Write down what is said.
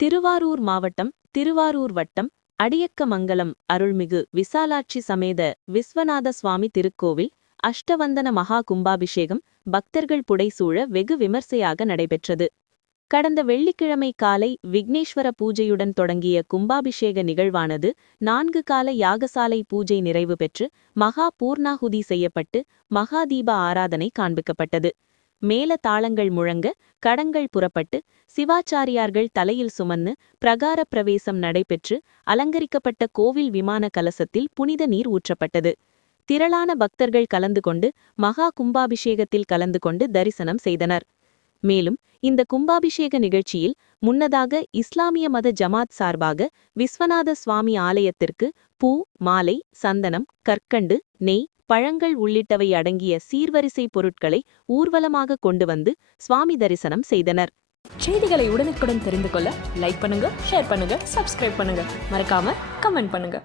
திருவாரூர் மாவட்டம் திருவாரூர் வட்டம் அடியக்கமங்கலம் அருள்மிகு விசாலாட்சி சமேத விஸ்வநாத சுவாமி திருக்கோவில் அஷ்டவந்தன மகா கும்பாபிஷேகம் பக்தர்கள் புடைசூழ வெகு விமர்சையாக நடைபெற்றது. கடந்த வெள்ளிக்கிழமை காலை விக்னேஸ்வர பூஜையுடன் தொடங்கிய கும்பாபிஷேக நிகழ்வானது நான்கு கால யாகசாலை பூஜை நிறைவு பெற்று மகா பூர்ணாகுதி செய்யப்பட்டு மகாதீப ஆராதனை காண்பிக்கப்பட்டது. மேல தாளங்கள் முழங்க கடங்கள் புறப்பட்டு சிவாச்சாரியார்கள் தலையில் சுமந்து பிரகார பிரவேசம் நடைபெற்று அலங்கரிக்கப்பட்ட கோவில் விமான கலசத்தில் புனித நீர் ஊற்றப்பட்டது. திரளான பக்தர்கள் கலந்து கொண்டு மகா கும்பாபிஷேகத்தில் கலந்து கொண்டு தரிசனம் செய்தனர். மேலும் இந்த கும்பாபிஷேக நிகழ்ச்சியில் முன்னதாக இஸ்லாமிய மத ஜமாத் சார்பாக விஸ்வநாத சுவாமி ஆலயத்திற்கு பூ மாலை சந்தனம் கற்கண்டு நெய் பழங்கள் உள்ளிட்டவை அடங்கிய சீர்வரிசை பொருட்களை ஊர்வலமாக கொண்டு வந்து சுவாமி தரிசனம் செய்தனர். செய்திகளை உடனுக்குடன் தெரிந்து கொள்ள லைக் பண்ணுங்க ஷேர் பண்ணுங்க சப்ஸ்கிரைப் பண்ணுங்க. மறக்காம கமெண்ட் பண்ணுங்க.